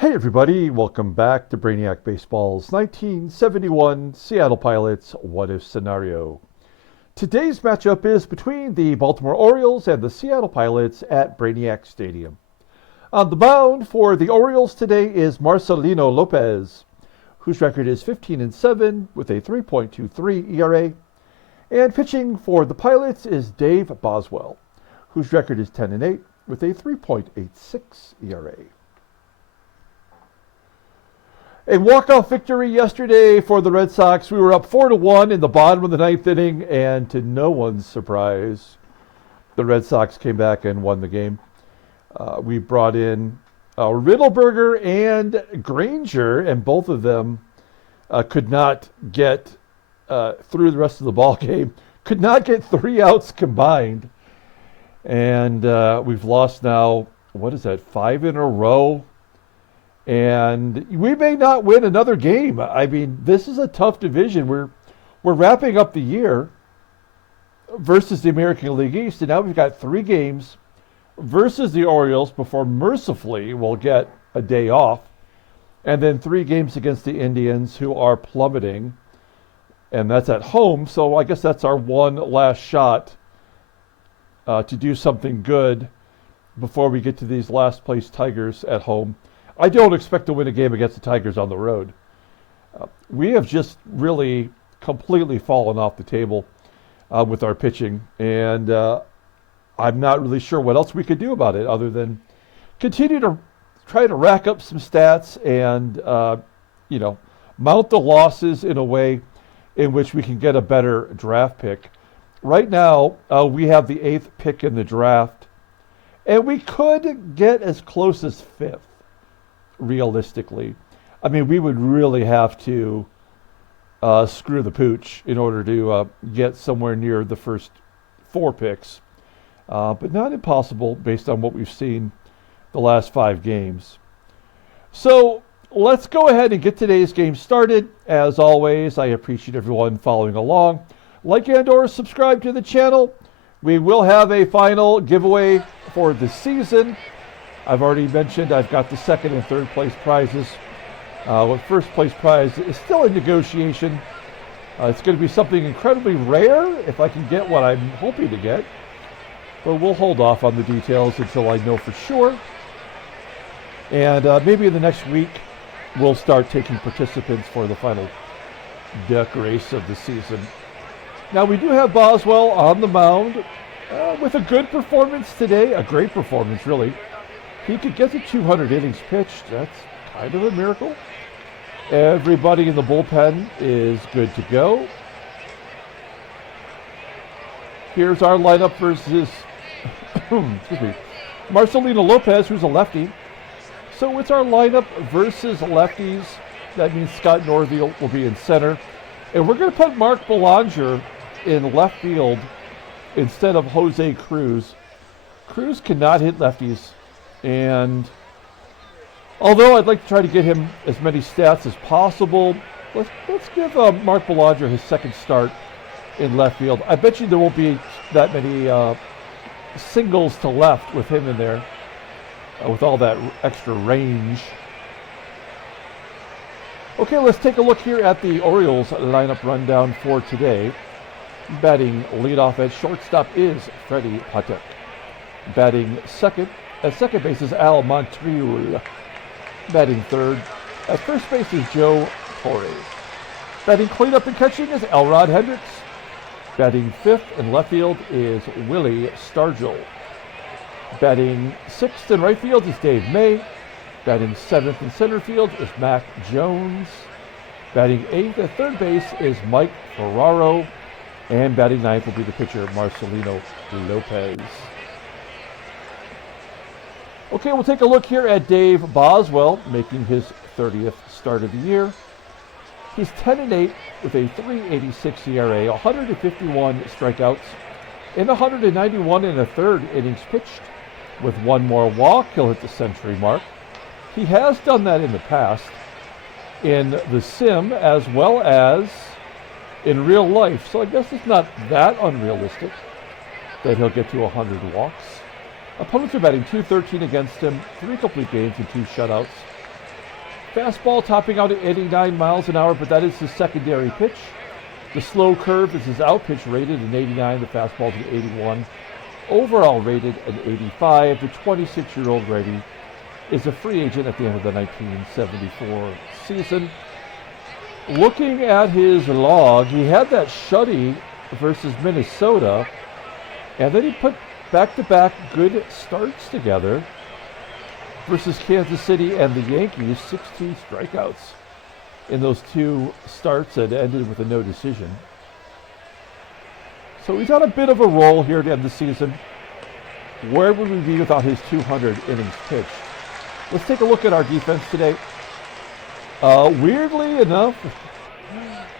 Hey everybody, welcome back to Brainiac Baseball's 1971 Seattle Pilots What If Scenario. Today's matchup is between the Baltimore Orioles and the Seattle Pilots at Brainiac Stadium. On the mound for the Orioles today is Marcelino Lopez, whose record is 15-7 with a 3.23 ERA. And pitching for the Pilots is Dave Boswell, whose record is 10-8 with a 3.86 ERA. A walk-off victory yesterday for the Red Sox. We were up 4-1 in the bottom of the ninth inning, and to no one's surprise, the Red Sox came back and won the game. We brought in Riddleberger and Granger, and both of them could not get through the rest of the ball game. Could not get 3 outs combined, and we've lost now, 5 in a row. And we may not win another game. I mean, this is a tough division. We're wrapping up the year versus the American League East, and now we've got 3 games versus the Orioles before mercifully we'll get a day off, and then 3 games against the Indians, who are plummeting, and that's at home. So I guess that's our one last shot to do something good before we get to these last place Tigers at home. I don't expect to win a game against the Tigers on the road. We have just really completely fallen off the table with our pitching, and I'm not really sure what else we could do about it other than continue to try to rack up some stats and, mount the losses in a way in which we can get a better draft pick. Right now, we have the 8th pick in the draft, and we could get as close as 5th. Realistically, I mean, we would really have to screw the pooch in order to get somewhere near the first 4 picks, but not impossible based on what we've seen the last 5 games. So let's go ahead and get today's game started. As always, I appreciate everyone following along. Like and/or subscribe to the channel. We will have a final giveaway for the season. I've already mentioned I've got the 2nd and 3rd place prizes. With 1st place prize is still in negotiation. It's going to be something incredibly rare if I can get what I'm hoping to get. But we'll hold off on the details until I know for sure. And maybe in the next week, we'll start taking participants for the final duck race of the season. Now, we do have Boswell on the mound with a good performance today. A great performance, really. He could get to 200 innings pitched. That's kind of a miracle. Everybody in the bullpen is good to go. Here's our lineup versus Marcelino Lopez, who's a lefty. So it's our lineup versus lefties. That means Scott Northey will be in center. And we're going to put Mark Belanger in left field instead of Jose Cruz. Cruz cannot hit lefties. And although I'd like to try to get him as many stats as possible, let's give Mark Belanger his 2nd start in left field. I bet you there won't be that many singles to left with him in there, with all that extra range. Okay, let's take a look here at the Orioles lineup rundown for today. Batting leadoff at shortstop is Freddie PATEK. Batting second at second base is Montreuil. Batting third at first base is Joe TORRE. Batting cleanup and catching is Elrod HENDRICKS. Batting 5th in left field is Willie STARGELL. Batting 6th in right field is Dave May. Batting 7th in center field is Mack Jones. Batting 8th at third base is Mike FERRARO. And batting 9th will be the pitcher Marcelino Lopez. Okay, we'll take a look here at Dave Boswell, making his 30th start of the year. He's 10-8 with a 3.86 ERA, 151 strikeouts, and 191 and a third innings pitched. With 1 more walk, he'll hit the century mark. He has done that in the past, in the sim as well as in real life. So I guess it's not that unrealistic that he'll get to 100 walks. Opponents are batting .213 against him, 3 complete games and 2 shutouts. Fastball topping out at 89 miles an hour, but that is his secondary pitch. The slow curve is his out pitch, rated an 89. The fastball is an 81. Overall rated an 85. The 26-year-old righty is a free agent at the end of the 1974 season. Looking at his log, he had that shutty versus Minnesota, and then he put back-to-back good starts together versus Kansas City and the Yankees, 16 strikeouts in those two starts that ended with a no decision. So he's on a bit of a roll here to end the season. Where would we be without his 200 innings pitched? Let's take a look at our defense today. Weirdly enough,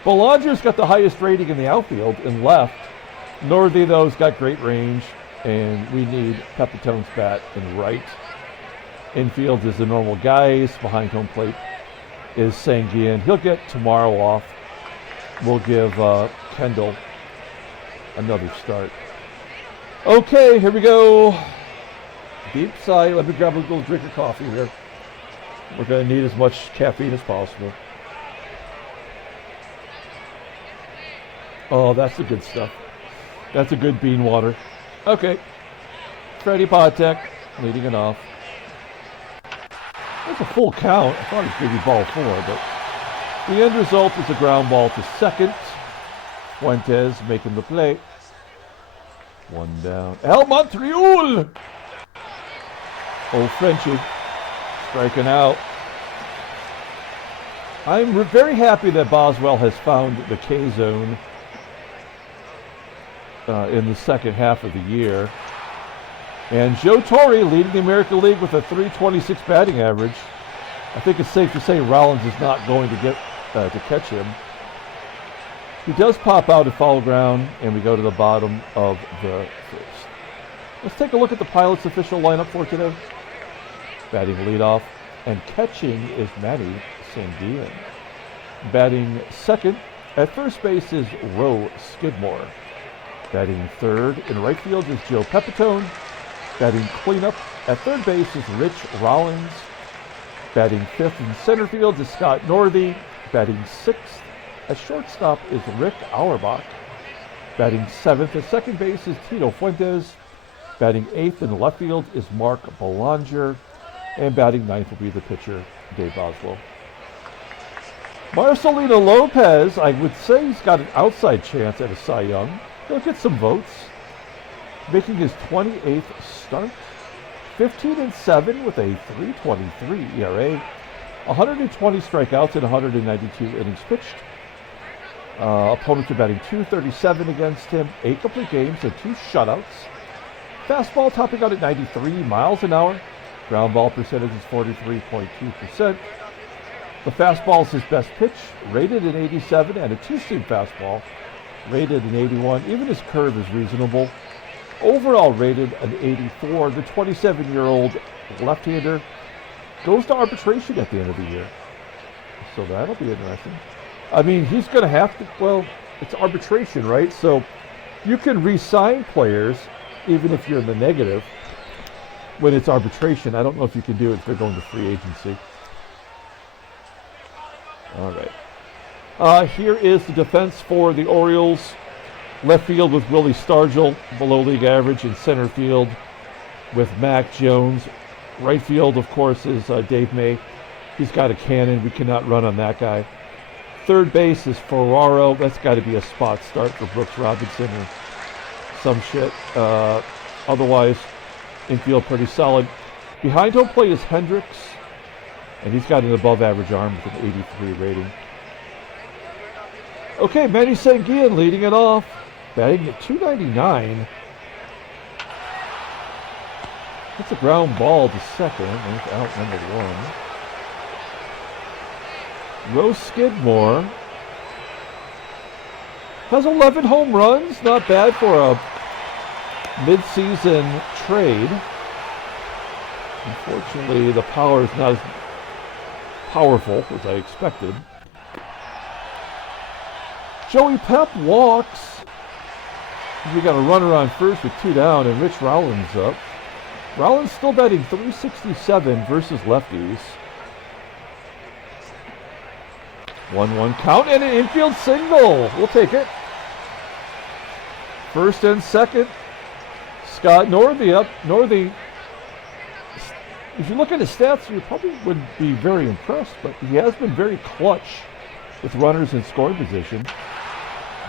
Belanger's got the highest rating in the outfield in left. Northey, though, has got great range, and we need Pepitone's bat in right. Infield is the normal guys. Behind home plate is SANGUILLEN. He'll get tomorrow off. We'll give Kendall another start. Okay, here we go. Deep sigh. Let me grab a little drink of coffee here. We're going to need as much caffeine as possible. Oh, that's the good stuff. That's a good bean water. Okay. Freddie PATEK leading it off. That's a full count. I thought he was going to be ball 4, but the end result is a ground ball to second. Fuentes making the play. One down. MONTREUIL! Old Frenchie striking out. I'm very happy that Boswell has found the K zone in the second half of the year. And Joe Torre leading the American League with a .326 batting average. I think it's safe to say Rollins is not going to get to catch him. He does pop out at foul ground, and we go to the bottom of the first. Let's take a look at the Pilots' official lineup for today. Batting leadoff and catching is Manny SANGUILLEN. Batting second at first base is Roe SKIDMORE. Batting third in right field is Joe Pepitone. Batting cleanup at third base is Rich Rollins. Batting fifth in center field is Scott Northey. Batting sixth at shortstop is Rick AUERBACH. Batting seventh at second base is Tito Fuentes. Batting eighth in left field is Mark Belanger. And batting ninth will be the pitcher, Dave Boswell. Marcelino Lopez, I would say he's got an outside chance at a Cy Young. He'll get some votes. Making his 28th start. 15-7 with a .323 ERA. 120 strikeouts and 192 innings pitched. Opponents are batting .237 against him. 8 complete games and 2 shutouts. Fastball topping out at 93 miles an hour. Ground ball percentage is 43.2%. The fastball is his best pitch, rated an 87, and a two-seam fastball, rated an 81. Even his curve is reasonable. Overall rated an 84. The 27-year-old left-hander goes to arbitration at the end of the year. So that'll be interesting. I mean, he's going to have to, well, it's arbitration, right? So you can re-sign players even if you're in the negative when it's arbitration. I don't know if you can do it if they're going to free agency. All right. Here is the defense for the Orioles. Left field with Willie STARGELL, below league average. In center field with Mack Jones. Right field, of course, is Dave May. He's got a cannon. We cannot run on that guy. Third base is FERRARO. That's got to be a spot start for Brooks Robinson or some shit. Otherwise, infield pretty solid. Behind home plate is HENDRICKS, and he's got an above-average arm with an 83 rating. Okay, Manny SANGUILLEN leading it off, batting at .299. That's a ground ball to second. That's out number 1. Roe SKIDMORE has 11 home runs. Not bad for a mid-season trade. Unfortunately, the power is not as powerful as I expected. Joey Pep walks. We got a runner on first with 2 down, and Rich Rollins up. Rollins still batting .367 versus lefties. 1-1 count and an infield single. We'll take it. First and second. Scott Northey up. Northey, if you look at his stats, you probably wouldn't be very impressed, but he has been very clutch with runners in scoring position.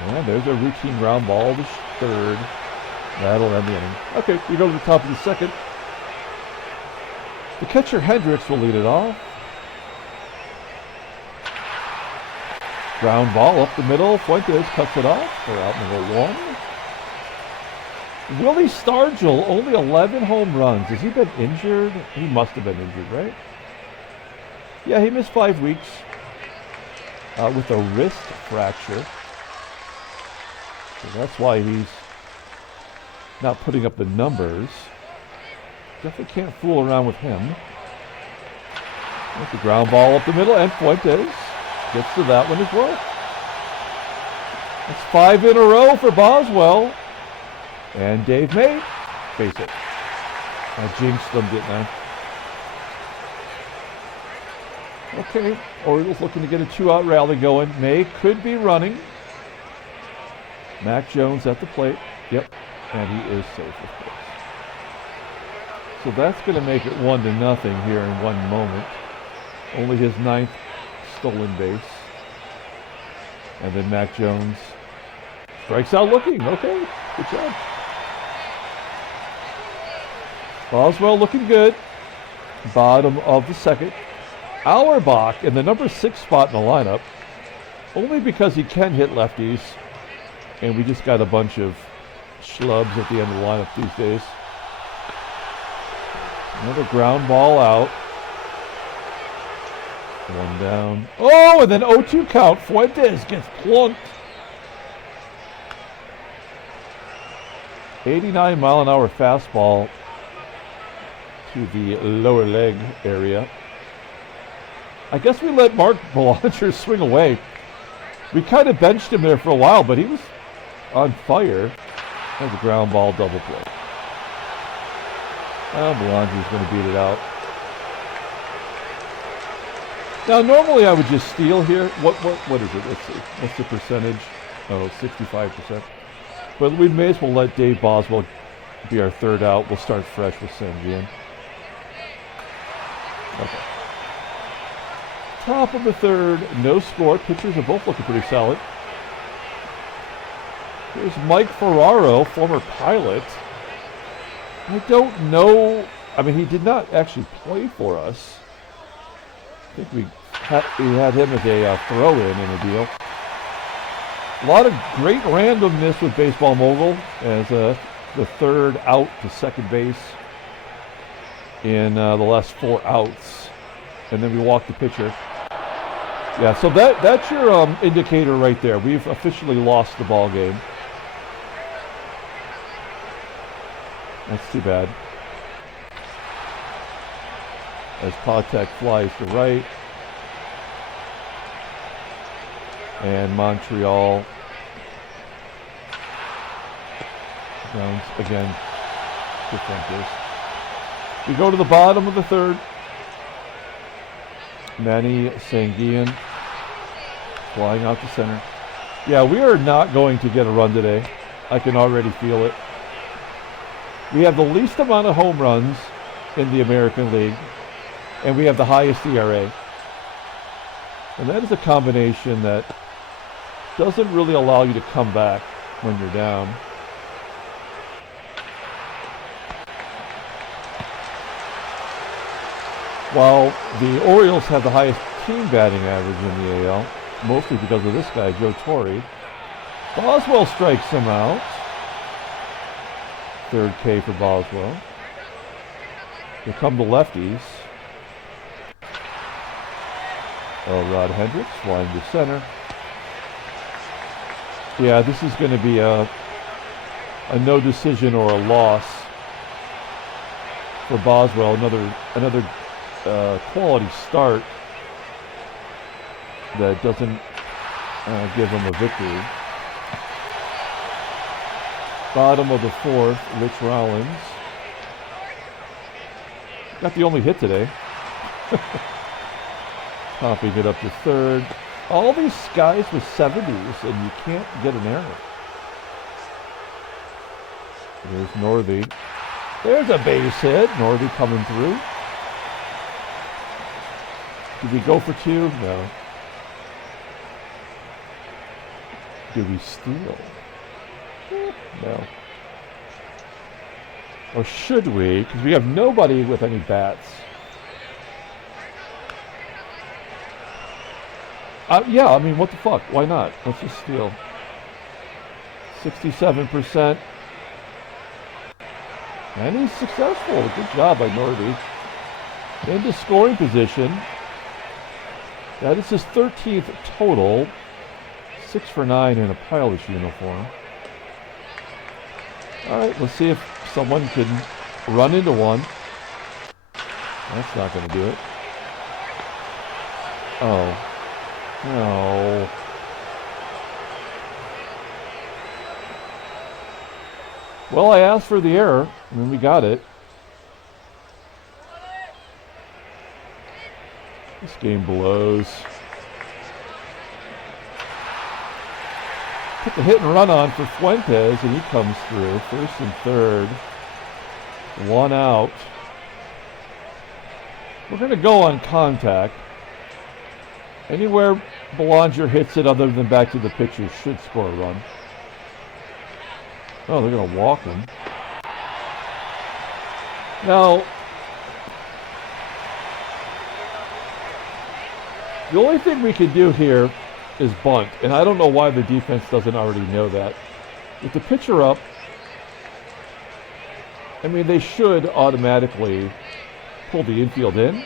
And there's a routine ground ball to third. That'll end the inning. Okay, we go to the top of the second. The catcher Hendricks will lead it off. Ground ball up the middle. Fuentes cuts it off for out number 1. Willie Stargell, only 11 home runs. Has he been injured? He must have been injured, right? Yeah, he missed 5 weeks with a wrist fracture. So that's why he's not putting up the numbers. Definitely can't fool around with him. That's the ground ball up the middle, and Fuentes gets to that one as well. It's 5 in a row for Boswell. And Dave May, face it. I jinxed them, didn't I? Okay, Orioles looking to get a 2-out rally going. May could be running. Mack Jones at the plate. Yep, and he is safe, of course. So that's going to make it 1-0 here in one moment. Only his 9th stolen base. And then Mack Jones strikes out looking. Okay, good job. Boswell looking good. Bottom of the second. Auerbach in the number 6 spot in the lineup. Only because he can hit lefties. And we just got a bunch of schlubs at the end of the lineup these days. Another ground ball out. 1 down. Oh, and then 0-2 count. Fuentes gets plunked. 89-mile-an-hour fastball to the lower leg area. I guess we let Mark Belanger swing away. We kind of benched him there for a while, but he was on fire. There's a ground ball double play. Well, Belanger's going to beat it out. Now, normally I would just steal here. What is it? Let's see. What's the percentage? Oh, 65%. But we may as well let Dave Boswell be our 3rd out. We'll start fresh with SANGUILLEN. Okay. Top of the 3rd, no score. Pitchers are both looking pretty solid. Here's Mike Ferraro, former Pilot. I don't know. I mean, he did not actually play for us. I think we had him as a throw-in in a deal. A lot of great randomness with Baseball Mogul as the 3rd out to second base in the last 4 outs. And then we walk the pitcher. Yeah, so that's your indicator right there. We've officially lost the ball game. That's too bad. As PATEK flies to right. And Montreal grounds again to Fuentes. We go to the bottom of the 3rd. Manny SANGUILLEN flying out to center. Yeah, we are not going to get a run today. I can already feel it. We have the least amount of home runs in the American League, and we have the highest ERA. And that is a combination that doesn't really allow you to come back when you're down. While the Orioles have the highest team batting average in the AL, mostly because of this guy, Joe Torre. Boswell strikes him out. 3rd K for Boswell. Here come the lefties. Elrod Hendricks flying to center. Yeah, this is going to be a no decision or a loss for Boswell. Another quality start that doesn't give him a victory. Bottom of the 4th, Rich Rollins. Got the only hit today. Popping it up to 3rd. All these guys with 70s, and you can't get an error. There's Northey. There's a base hit. Northey coming through. Did we go for 2? No. Do we steal? No. Or should we? Because we have nobody with any bats. Yeah, I mean, what the fuck? Why not? Let's just steal. 67%. And he's successful. Good job by Northey. Into scoring position. That is his 13th total. 6 for 9 in a pilot's uniform. All right, let's see if someone can run into one. That's not going to do it. Oh. No. Well, I asked for the error, and then we got it. This game blows. Put the hit and run on for Fuentes, and he comes through. First and third. 1 out. We're going to go on contact. Anywhere Belanger hits it other than back to the pitcher should score a run. Oh, they're going to walk him. Now, the only thing we can do here is bunt, and I don't know why the defense doesn't already know that. With the pitcher up, I mean, they should automatically pull the infield in.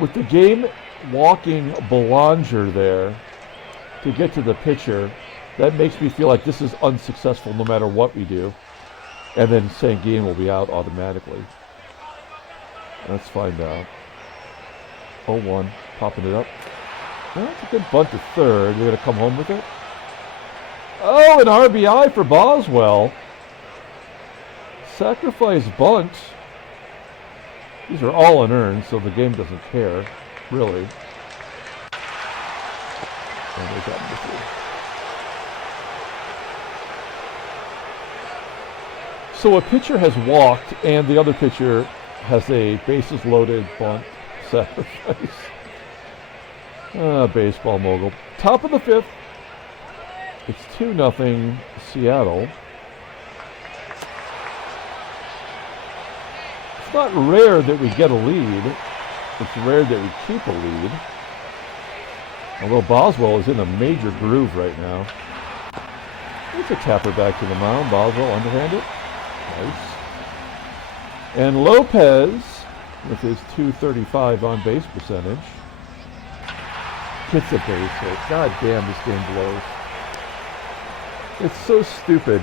With the game walking Belanger there to get to the pitcher, that makes me feel like this is unsuccessful no matter what we do. And then Sanguillen will be out automatically. Let's find out. 0-1, popping it up. Well, that's a good bunt to third. They're going to come home with it. Oh, an RBI for Boswell. Sacrifice bunt. These are all unearned, so the game doesn't care, really. And they got him through. So a pitcher has walked, and the other pitcher has a bases loaded bunt sacrifice. Baseball mogul. Top of the 5th. It's 2-0 Seattle. It's not rare that we get a lead. It's rare that we keep a lead. Although Boswell is in a major groove right now. It's a tapper back to the mound. Boswell underhanded. Nice. And Lopez, with his .235 on base percentage, gets a base hit. God damn, this game blows. It's so stupid.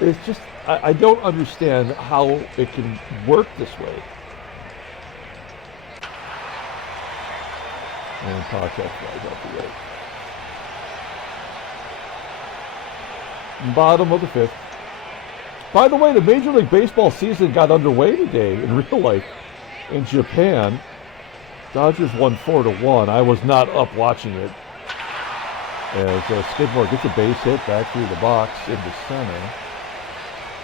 It's just, I don't understand how it can work this way. And PATEK flies out the way. Bottom of the 5th. By the way, the Major League Baseball season got underway today in real life in Japan. Dodgers won 4-1. I was not up watching it. As Skidmore gets a base hit back through the box into center.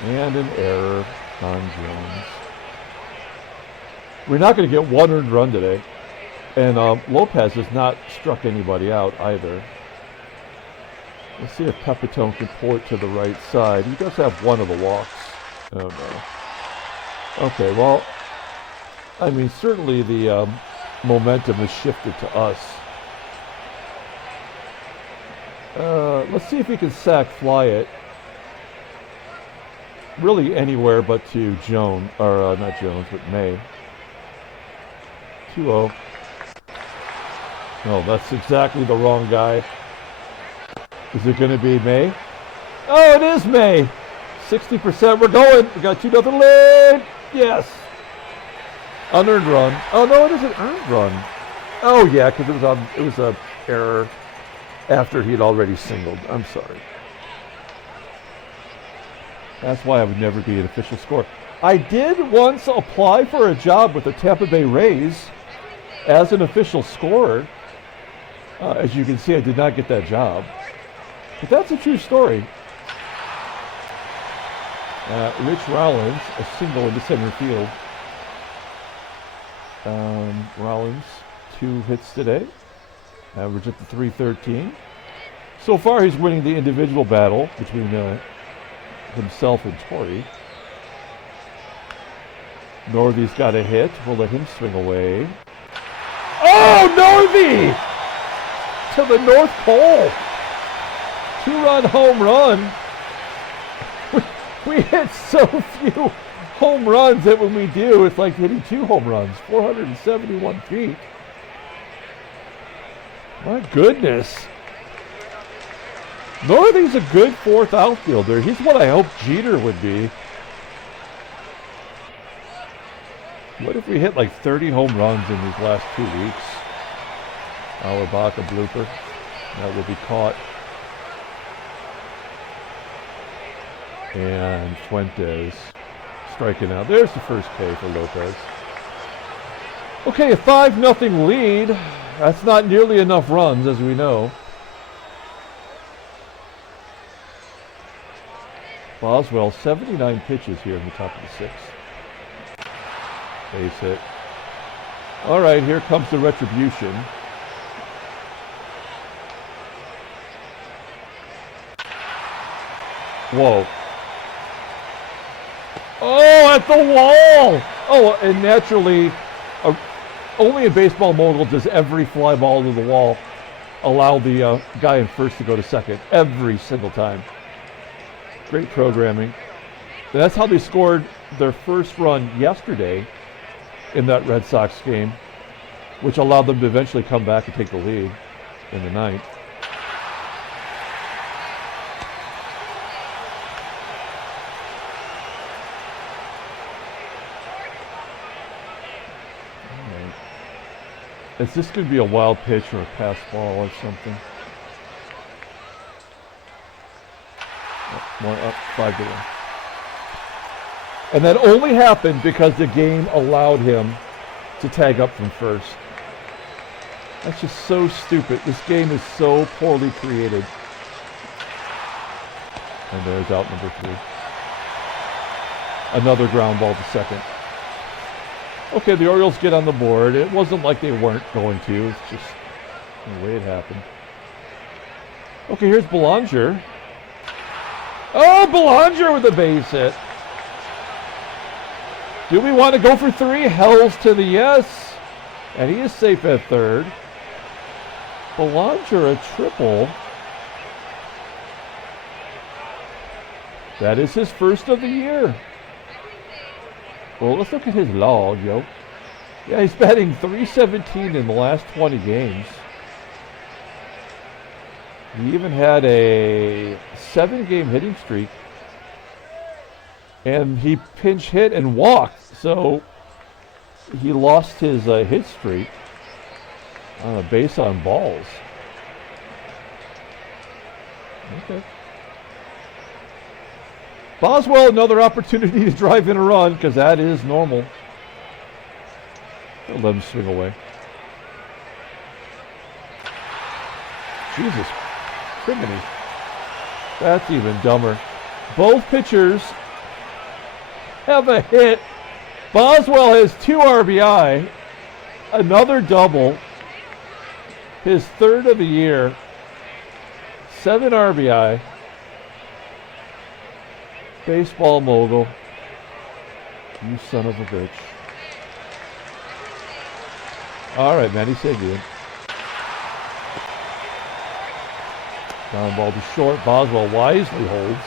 And an error on Jones. We're not going to get one earned run today. And Lopez has not struck anybody out either. Let's see if PEPITONE can pull it to the right side. He does have one of the walks. Oh, no. Okay, well, I mean, certainly the momentum has shifted to us. Let's see if we can sack fly it. Really anywhere but to Jones, or not Jones, but May. 2-0. No, that's exactly the wrong guy. Is it going to be May? Oh, it is May. 60%. We're going. We got 2-0 lead. Yes. Unearned run. Oh no, it is an earned run. Oh yeah, because it was a error after he'd already singled. I'm sorry. That's why I would never be an official scorer. I did once apply for a job with the Tampa Bay Rays as an official scorer. As you can see, I did not get that job. But that's a true story. Rich Rollins, a single into center field. Rollins, 2 hits today. Average at the 313. So far, he's winning the individual battle between himself and Torrey. Northey's got a hit. We'll let him swing away. Oh, Northey! To the North Pole. 2-run home run. We hit so few home runs that when we do, it's like hitting 2 home runs. 471 feet. My goodness. Northey's a good 4th outfielder. He's what I hoped Jeter would be. What if we hit like 30 home runs in these last 2 weeks? Auerbach, a blooper. That will be caught. And Fuentes striking out. There's the first K for Lopez. Okay, a 5-0 lead. That's not nearly enough runs, as we know. Boswell, 79 pitches here in the top of the 6th. Base hit. All right, here comes the retribution. Whoa. Oh, at the wall! Oh, and naturally, only in baseball mogul does every fly ball to the wall allow the guy in first to go to second every single time. Great programming. And that's how they scored their first run yesterday in that Red Sox game, which allowed them to eventually come back and take the lead in the 9th. Is this going to be a wild pitch or a pass ball or something? More up, 5-1. And that only happened because the game allowed him to tag up from first. That's just so stupid. This game is so poorly created. And there's out number 3. Another ground ball to second. Okay, the Orioles get on the board. It wasn't like they weren't going to. It's just the way it happened. Okay, here's Belanger. Oh, Belanger with a base hit. Do we want to go for 3? Hells to the yes. And he is safe at 3rd. Belanger a triple. That is his first of the year. Well, let's look at his log, yo. Yeah, he's batting .317 in the last 20 games. He even had a 7-game hitting streak. And he pinch hit and walked. So he lost his hit streak on a base on balls. Okay. Boswell, another opportunity to drive in a run, because that is normal. They'll let him swing away. Jesus, criminy. That's even dumber. Both pitchers have a hit. Boswell has 2 RBI, another double, his 3rd of the year, 7 RBI. Baseball mogul. You son of a bitch. All right, Manny, say good. Down ball to short. Boswell wisely holds.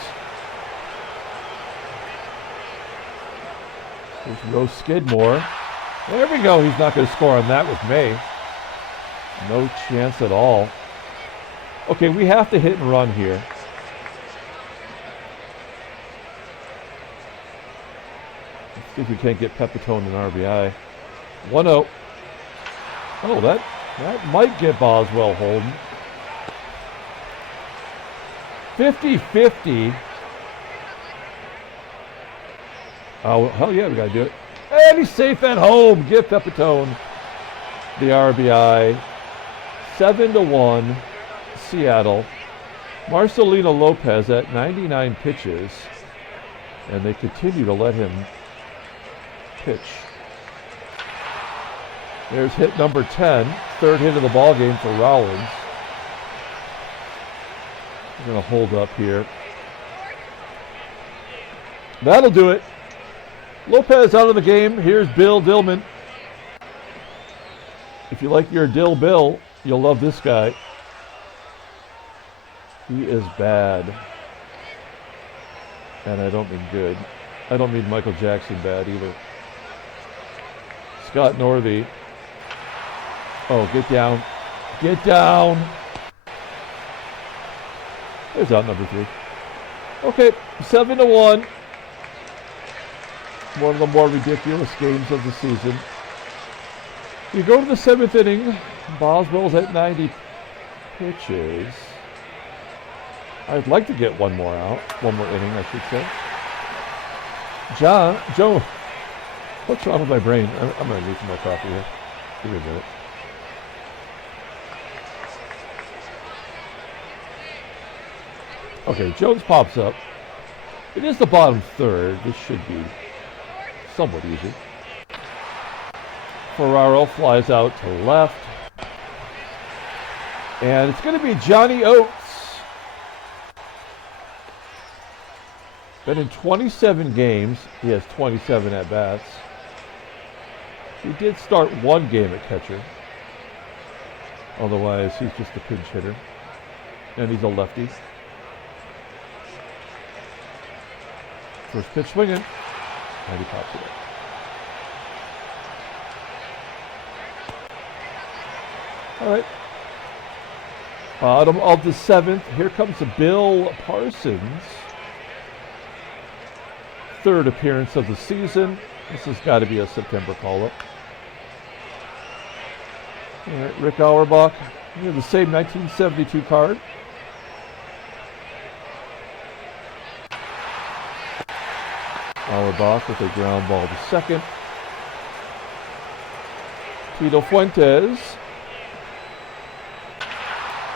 There's Roe SKIDMORE. There we go. He's not going to score on that with May. No chance at all. Okay, we have to hit and run here. See if we can't get Pepitone and RBI. 1-0. Oh, that might get Boswell holding. 50-50. Oh, hell yeah, we got to do it. And he's safe at home. Give Pepitone the RBI. 7-1, Seattle. Marcelino Lopez at 99 pitches. And they continue to let him pitch. There's hit number 10. Third hit of the ball game for Rollins. We're going to hold up here. That'll do it. Lopez out of the game. Here's Bill Dillman. If you like your Dill Bill, you'll love this guy. He is bad. And I don't mean good. I don't mean Michael Jackson bad either. Scott Northey. Oh, get down. Get down. There's out number 3. Okay, 7-1. One of the more ridiculous games of the season. You go to the 7th inning. Boswell's at 90 pitches. I'd like to get one more out. One more inning, I should say. Joe, what's wrong with my brain? I'm going to need some more coffee here. Give me a minute. Okay, Jones pops up. It is the bottom third. This should be somewhat easy. FERRARO flies out to left. And it's going to be Johnny Oates. Been in 27 games. He has 27 at-bats. He did start one game at catcher. Otherwise, he's just a pinch hitter. And he's a lefty. First pitch swinging. And he pops it up. All right. Bottom of the 7th. Here comes the Bill Parsons. Third appearance of the season. This has got to be a September call-up. All right, Rick Auerbach. We have the same 1972 card. Auerbach with a ground ball to second. Tito Fuentes.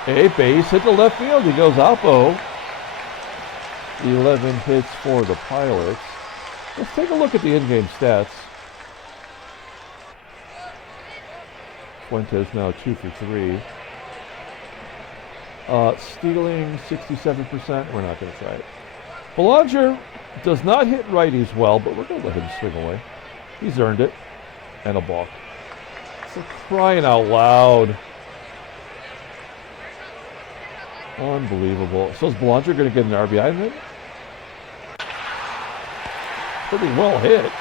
A base hit to left field. He goes oppo. 11 hits for the Pilots. Let's take a look at the in-game stats. Fuentes now 2 for 3. Stealing 67%. We're not going to try it. Belanger does not hit righties well, but we're going to let him swing away. He's earned it. And a balk. It's like crying out loud. Unbelievable. So is Belanger going to get an RBI in it? Pretty well hit.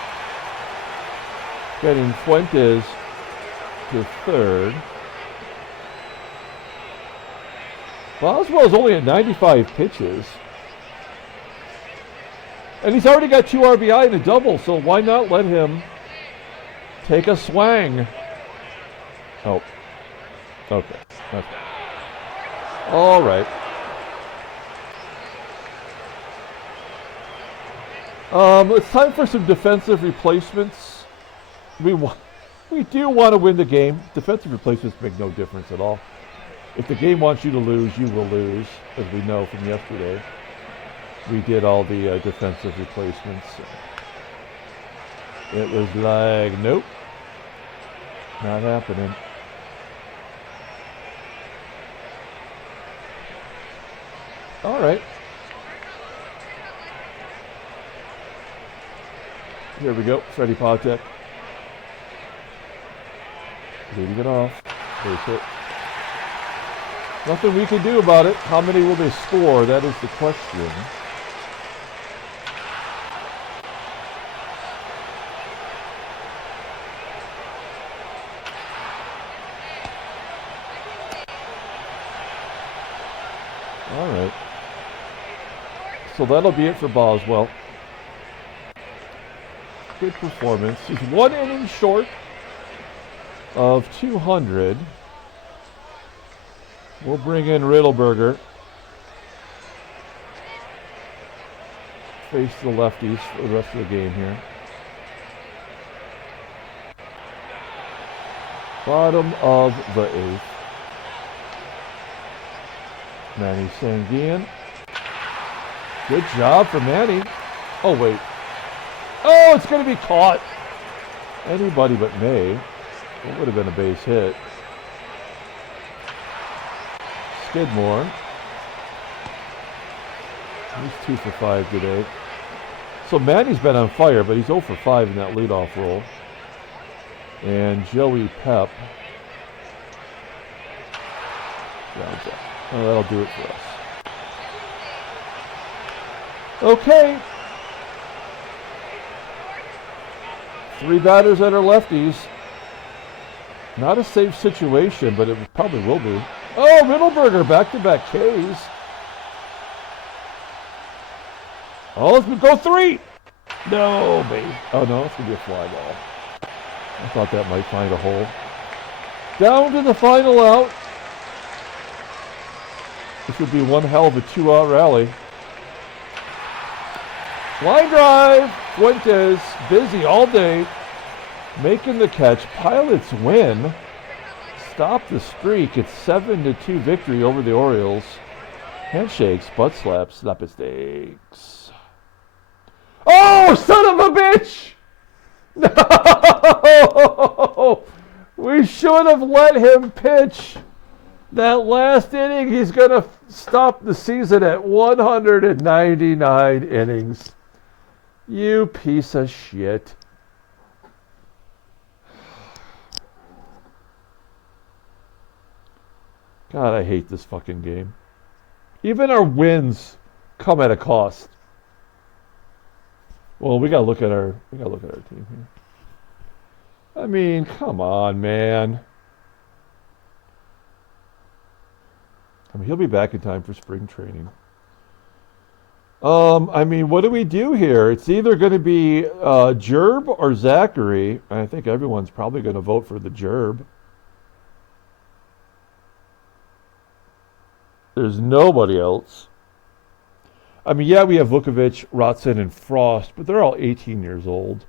Getting Fuentes to third. Boswell's only at 95 pitches. And he's already got 2 RBI and a double, so why not let him take a swing? Oh. Okay. All right. It's time for some defensive replacements. We do want to win the game. Defensive replacements make no difference at all. If the game wants you to lose, you will lose, as we know from yesterday. We did all the defensive replacements. It was like, nope, not happening. All right. Here we go. Freddie PATEK. Leading it off. Base hit. Nothing we can do about it. How many will they score? That is the question. All right. So that'll be it for Boswell. Good performance. He's 1 inning short of 200. We'll bring in Riddleberger. Face the lefties for the rest of the game here. Bottom of the 8th. Manny Sanguillen. Good job for Manny. Oh, wait. Oh, it's going to be caught. Anybody but May. It would have been a base hit. Skidmore. He's 2 for 5 today. So Manny's been on fire, but he's 0 for 5 in that leadoff role. And Joey Pep. Oh, that'll do it for us. Okay. 3 batters that are lefties. Not a safe situation, but it probably will be. Oh, Middleberger, back-to-back Ks. Oh, let's go 3. No, baby. Oh, no, it's going to be a fly ball. I thought that might find a hole. Down to the final out. This would be one hell of a 2-out rally. Line drive. Fuentes, busy all day. Making the catch. Pilots win. Stop the streak. It's 7-2 victory over the Orioles. Handshakes, butt slaps, slap mistakes. Oh, son of a bitch! No! We should have let him pitch. That last inning, he's going to stop the season at 199 innings. You piece of shit. God, I hate this fucking game. Even our wins come at a cost. Well, we gotta look at our team here. I mean, come on, man. I mean, he'll be back in time for spring training. I mean, what do we do here? It's either going to be Gerb or Zachary. I think everyone's probably going to vote for the Gerb. There's nobody else. I mean, yeah, we have Vukovic, Rotson, and Frost, but they're all 18 years old.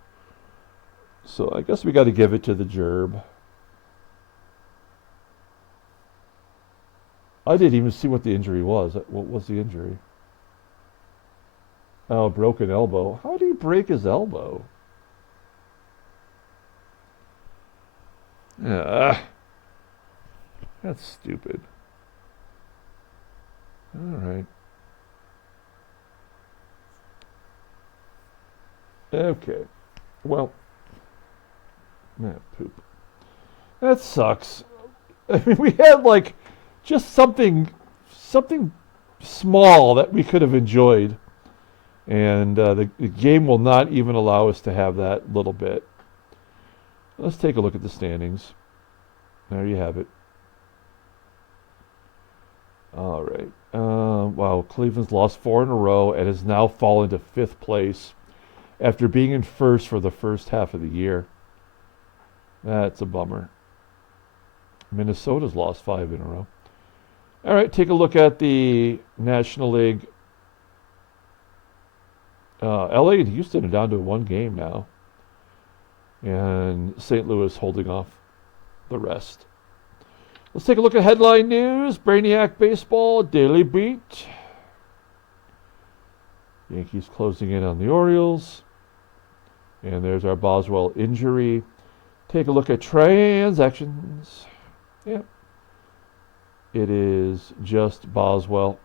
So I guess we got to give it to the Gerb. I didn't even see what the injury was. What was the injury? Oh, broken elbow. How did he break his elbow? That's stupid. All right. Okay. Well, poop. That sucks. I mean, we had like just something small that we could have enjoyed. And the game will not even allow us to have that little bit. Let's take a look at the standings. There you have it. All right. Wow, Cleveland's lost 4 in a row and has now fallen to 5th place after being in first for the first half of the year. That's a bummer. Minnesota's lost 5 in a row. All right, take a look at the National League. LA and Houston are down to 1 game now. And St. Louis holding off the rest. Let's take a look at headline news. Brainiac Baseball, Daily Beat. Yankees closing in on the Orioles. And there's our Boswell injury. Take a look at transactions. Yep. It is just Boswell.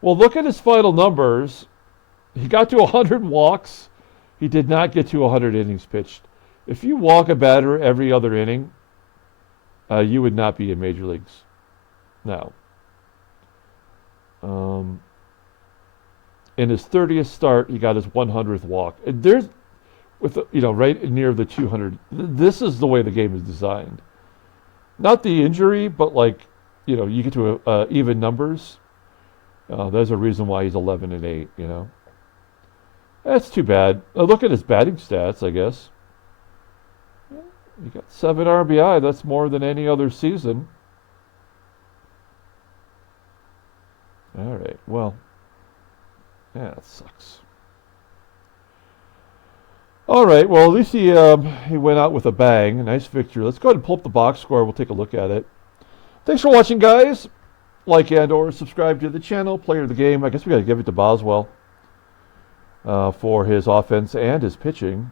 Well, look at his final numbers. He got to 100 walks. He did not get to 100 innings pitched. If you walk a batter every other inning, you would not be in major leagues. No. In his 30th start, he got his 100th walk. And there's, with right near the 200. This is the way the game is designed. Not the injury, but you get to even numbers. There's a reason why he's 11-8. That's too bad. Look at his batting stats, I guess. He got 7 RBI. That's more than any other season. All right. Well, yeah, that sucks. All right. Well, at least he went out with a bang. A nice victory. Let's go ahead and pull up the box score. We'll take a look at it. Thanks for watching, guys. Like and/or subscribe to the channel. Player of the game. I guess we got to give it to Boswell for his offense and his pitching.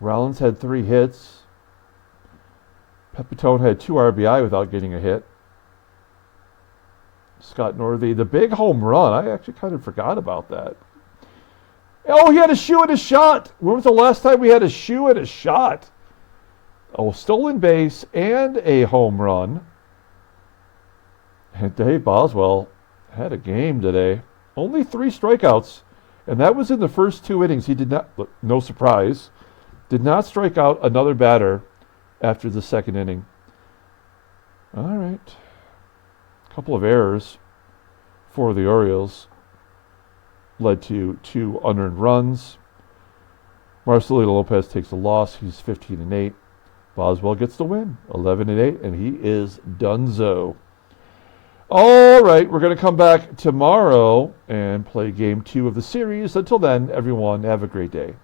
Rollins had 3 hits. Pepitone had 2 RBI without getting a hit. Scott Northey, the big home run. I actually kind of forgot about that. Oh, he had a shoe and a shot. When was the last time we had a shoe and a shot? Oh, stolen base and a home run. And Dave Boswell had a game today. Only 3 strikeouts. And that was in the first 2 innings. He did not, no surprise, did not strike out another batter after the 2nd inning. All right. A couple of errors for the Orioles led to 2 unearned runs. Marcelino Lopez takes a loss. He's 15-8. Boswell gets the win, 11-8, and he is donezo. All right, we're going to come back tomorrow and play game 2 of the series. Until then, everyone, have a great day.